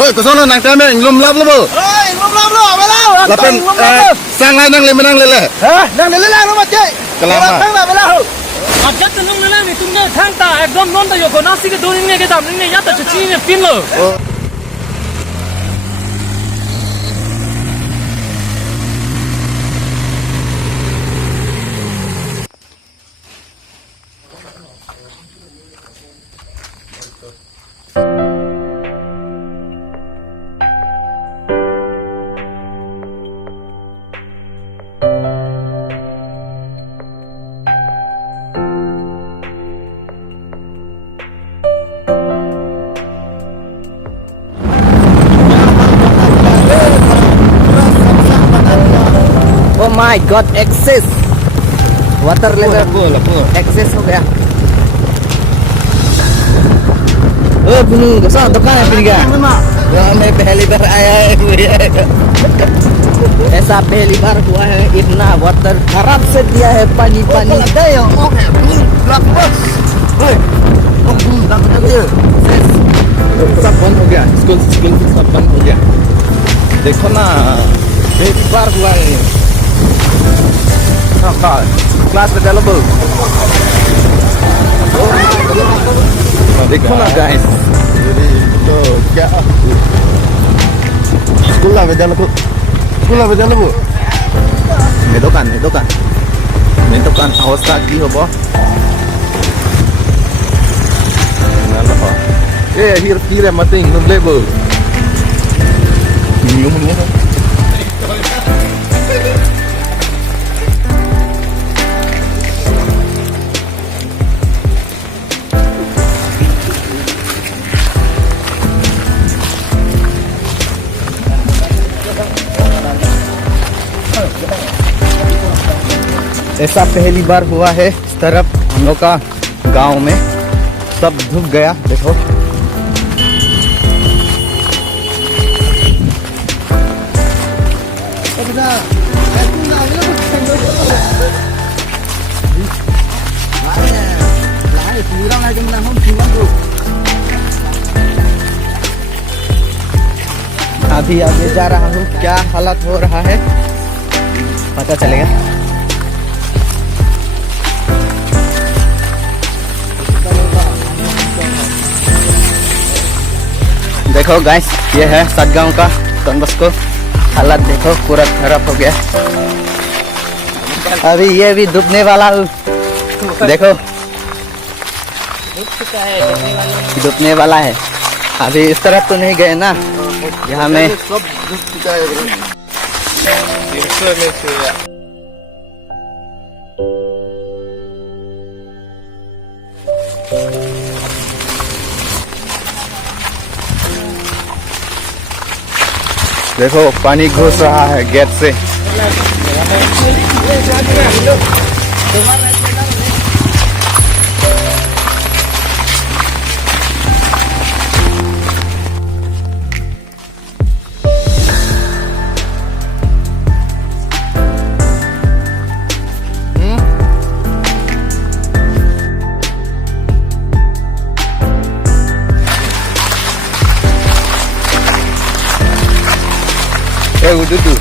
Ôi, có sao nó nặng tem mình lùm lắm lắm bơ. Lom lo,ไปแล้ว Là bên sang lại năng lên mà năng lên lệ. นั่งเล่นๆแล้วมาเจ๊ Kelam. ตั้งแต่ไปแล้ว 아까 그 놈들은 뚱네 탕다 액돔 놈도 요거 나시게 돈이 내게 담는 야다 저치네 핀로 Oh my god, excess water level excess हो गया बुनू कैसा दुकान है फिर गया मैं पहली बार आया है ऐसा पहली बार हुआ है इतना वाटर खराब से दिया है पानी सब बंद हो गया स्कूल सब बंद हो गया देखो ना पहली बार हुआ है क्लास अवेलेबल देखो ना गाइस तो क्या स्कूल अवेलेबल मेरे दुकान अवस्था की होबो here mating nung level minum mo ऐसा पहली बार हुआ है इस तरफ हम लोग का गांव में सब डूब गया देखो अभी आगे जा रहा हूँ क्या हालत हो रहा है पता चलेगा देखो गाइस ये है सतगांव का डॉनबॉस्को हालत देखो पूरा खराब हो गया अभी ये भी डूबने वाला देखो डूबने वाला है अभी इस तरफ तो नहीं गए ना यहाँ में सब डूब चुका है देखो पानी घुस रहा है गेट से Dudu.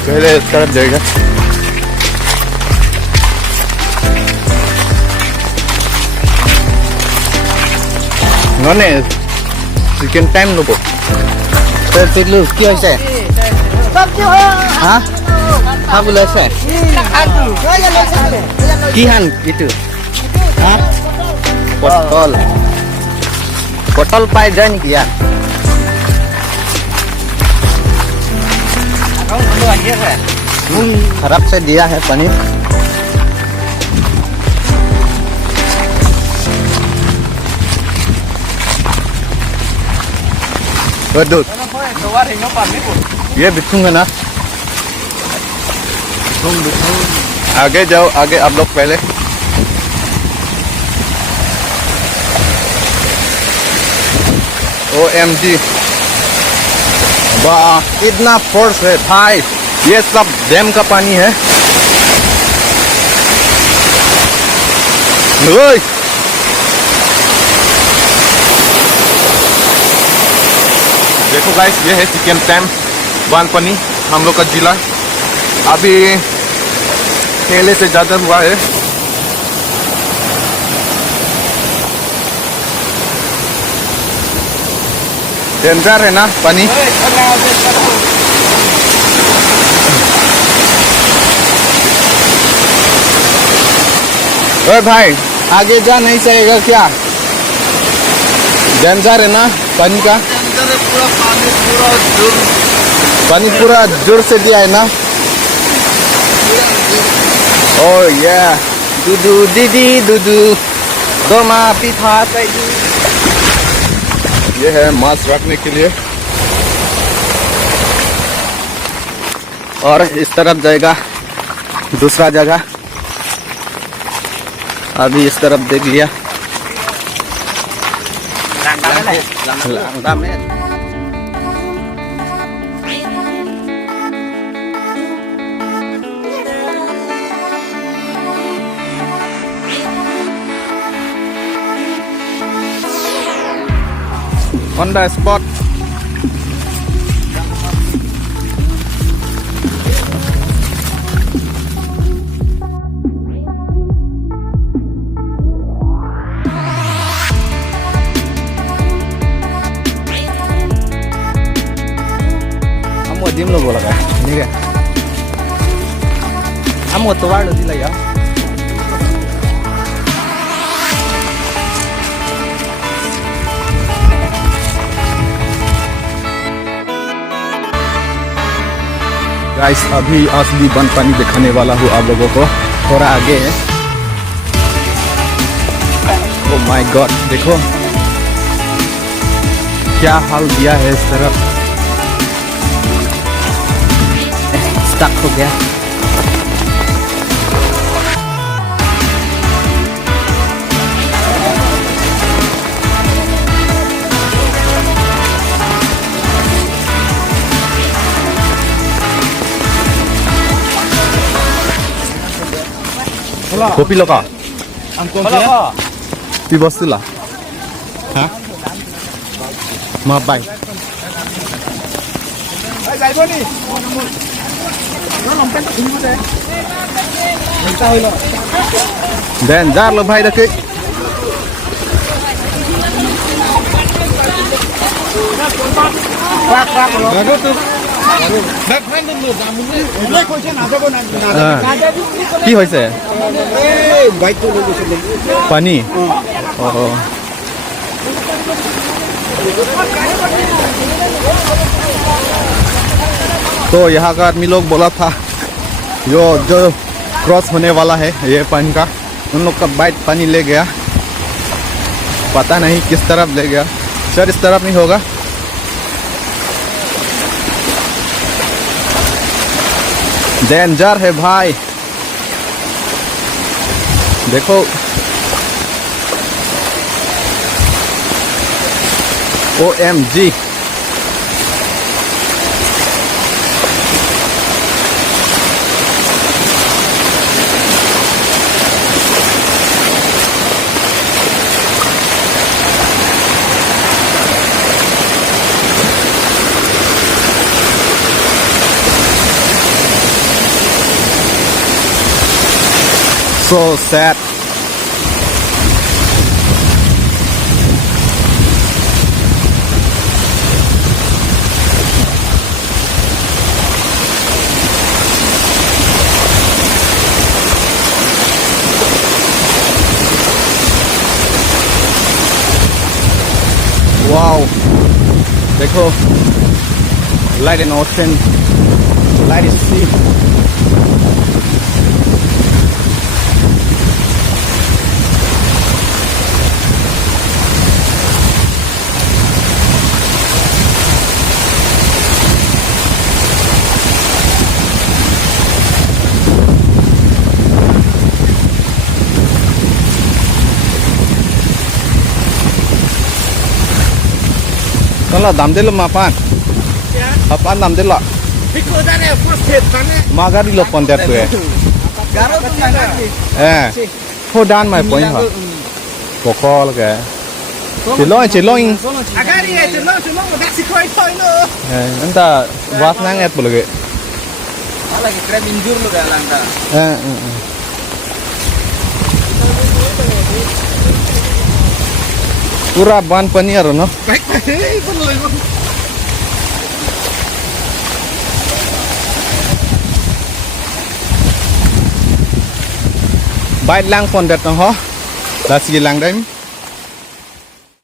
Pwede sekarang jaga. Ngone chicken time lupo. lu क्या है हाँ हाँ बोला है किहान itu हाँ botol पाए जाए नहीं किया खराब से दिया है पानी Waduh, ये बिछूंगा ना आगे जाओ आगे आप लोग पहले OMG वाह इतना फोर्स है भाई ये सब डैम का पानी है ओए देखो गाइस, ये है चिकन टैम बानपनी, हम लोग का जिला। अभी पहले से ज्यादा हुआ है। डेंजर है ना पानी। ओए भाई, आगे जा नहीं चाहिएगा क्या? डेंजर है ना पानी का? पानी पूरा जोर से दिया है ना? ओह ये दुदू दीदी दुदू दोमा पिठा कैदू। ये है मांस रखने के लिए। और इस तरफ जाएगा दूसरा जगह। अभी इस तरफ देख लिया। लांगदा में on the spot. Kamu diam lo bola kan? Ini kan? Kamu tuh waduh sila ya. Guys, अभी असली बानपानी दिखाने वाला हूँ आप लोगों को। थोड़ा आगे है। ओह माय गॉड, देखो क्या हाल दिया है इस तरफ। स्टक हो गया। Kopi lo kak? Di bos tu lah. Hah? Maaf bye. Dan jar lo bhai dekik. কি হয়েছে? पानी। तो यहाँ का आदमी लोग बोला था जो क्रॉस होने वाला है ये पानी का, उन लोग का बाइक पानी ले गया। पता नहीं किस तरफ ले गया। सर इस तरफ नहीं होगा। डेंजर है भाई। देखो OMG। So sad. Wow, देखो light in ocean, light is sea. Kalau dam delo mapan. Apa dam delo? Ikut sana, first hit sana. Magar di lo konter tu ya. Garo tu mana? Ho dan mai point ha. Pokol ke. Cilong. Agari ya, celong udah si koi no. Entah was nanget boleh ke? Lagi krem injur lu gak langka. Pura ban panier no. Baik, pun lagi. Bait lang pon dat no ho. Dah sige lang dai.